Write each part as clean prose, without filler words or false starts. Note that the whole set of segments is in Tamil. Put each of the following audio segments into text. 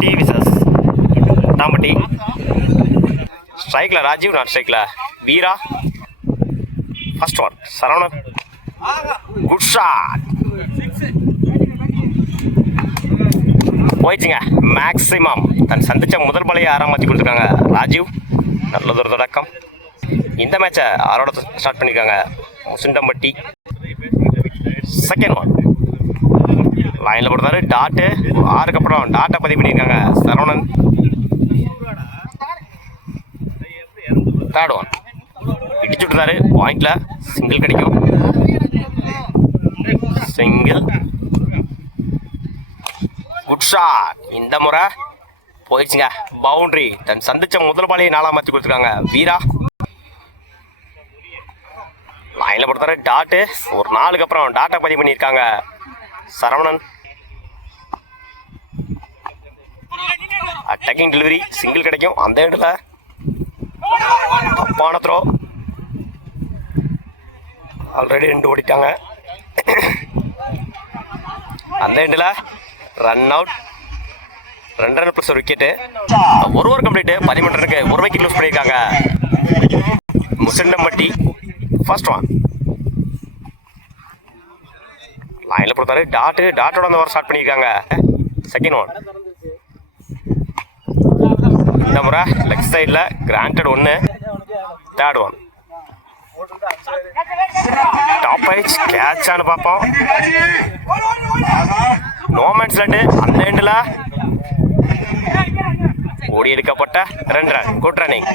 முசிண்டம்பட்டி விசஸ் கொட்டாம்பட்டி. ஸ்ட்ரைக்கில் ராஜீவ், நான் ஸ்ட்ரைக்கில் Veera. First one Saravanan, good shot போயிடுச்சுங்க. மேக்ஸிமம் தன் சந்திச்ச முதல் பாலையை 6ஆம் மாற்றி கொடுத்துருக்காங்க ராஜீவ். நல்லதொரு தொடக்கம். இந்த மேட்சை 6ஓட ஸ்டார்ட் பண்ணியிருக்காங்க முசிண்டம்பட்டி. செகண்ட் ஒன் லைனில் போடுறாரு டாட்டு. 6க்கு அப்புறம் டாட்டை பதிவு பண்ணியிருக்காங்க சரவணன். தேர்ட் ஒன் இடிச்சு விட்டுறாரு, பாயிண்ட்ல சிங்கிள் கிடைக்கும். Single good shot. இந்த முறை போயிடுச்சுங்க, பவுண்டரி. தன் சந்திச்ச முதல் பாலையை 4ஆம் மாற்றி கொடுத்துருக்காங்க வீரா. லைனில் போடுறாரு டாட்டு. ஒரு 4க்கு அப்புறம் டாட்டை பதிவு பண்ணியிருக்காங்க சரவணன். அட்டாக்கிங் டெலிவரி சிங்கிள் கிடைக்கும். அந்த இடத்துல தப்பான த்ரோ. ஆல்ரெடி 2 ஓடிட்டாங்க. அந்த எண்டில் ரன் அவுட். 2 ரன் ப்ளஸ் ஒரு விக்கெட்டு. ஒரு ஓவர் கம்ப்ளீட்டு. 13 ரனுக்கு ஒரு விக்கெட் லூஸ் பண்ணியிருக்காங்க முசிண்டம்பட்டி. ஃபர்ஸ்ட் ஒன் லைனில் கொடுத்தாரு டாட்டு. டாட்டோட அந்த ஓவர் ஸ்டார்ட் பண்ணியிருக்காங்க. செகண்ட் ஒன் இந்த முறை லெக் சைடில் கிராண்டட் 1. தேர்ட் ஒன் டாப் ஐச் கேட்சான்னு பார்ப்போம். No man's land. அந்த எண்டில் ஓடி எடுக்கப்பட்ட 2 run. Good running.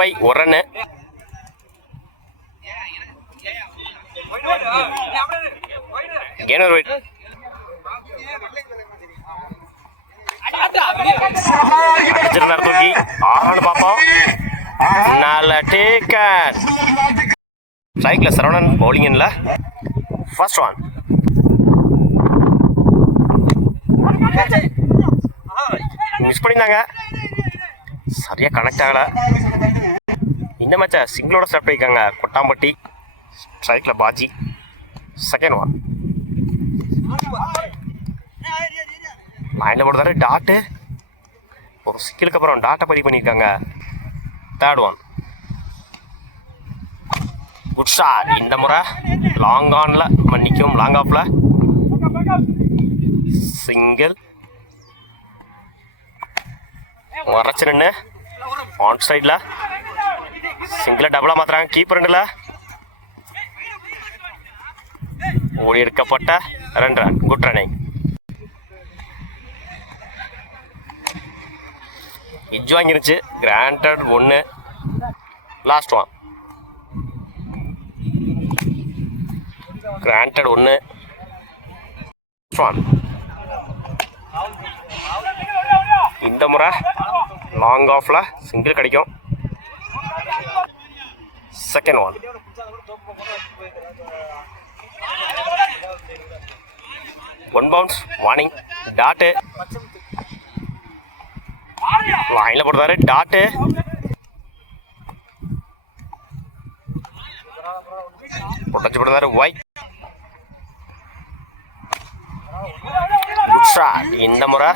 Bye 1 run. கெய்னர் வெயிட். அடிச்சிருந்தார் தூக்கி. 6 பார்ப்போம். நல்ல டேக்கன். ஸ்ட்ரைக்கில் சரவணன், பவுலிங்கில் ஃபர்ஸ்ட் ஒன் மிஸ் பண்ணியிருந்தாங்க, சரியாக கனெக்ட் ஆகலை. இந்த மேட்சை சிங்கிளோட ஸ்டார்ட் பண்ணியிருக்காங்க கொட்டாம்பட்டி. ஸ்ட்ரைக்கில் பாஜி. செகண்ட் ஒன் லைனில் போடுறாரு டாட்டு. ஒரு சிக்கிலுக்கு அப்புறம் டாட்டை பதிவு பண்ணியிருக்காங்க. Third one good shot. இந்த முறை லாங் ஆனில் மன்னிக்கும் லாங் ஆஃபில் சிங்கிள். வரைச்சு நின்று ஆன் சைடில் சிங்கிளை டபுளாக மாற்றுறாங்க. கீப்பர் 2ல் ஓடி எடுக்கப்பட்ட 2 ரன். Good running. இஜ் வாங்கிருச்சு. கிராண்டட் 1. Last one granted 1. இந்த முறை லாங் ஆஃப்ல சிங்கிள் கிடைக்கும். Second one one bounce warning. Dot லைனில் போடுறாரு டாட்டு. புட்டச்சு போடுறாரு ஒயிட். Good shot. இந்த முறை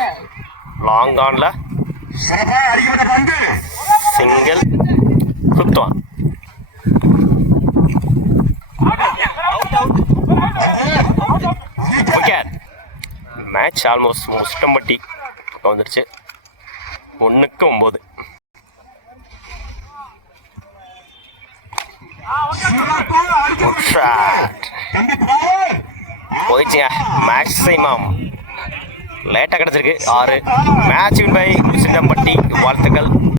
லாங் ஆன்ல single. Fifth one wicket. Match almost Musindampatti வந்துருச்சு. 1க்கு 9. போயிடுச்சுங்க. மேக்ஸிமம் லேட்டாக கிடச்சிருக்கு 6. Match win by Musindampatti. வாழ்த்துக்கள்.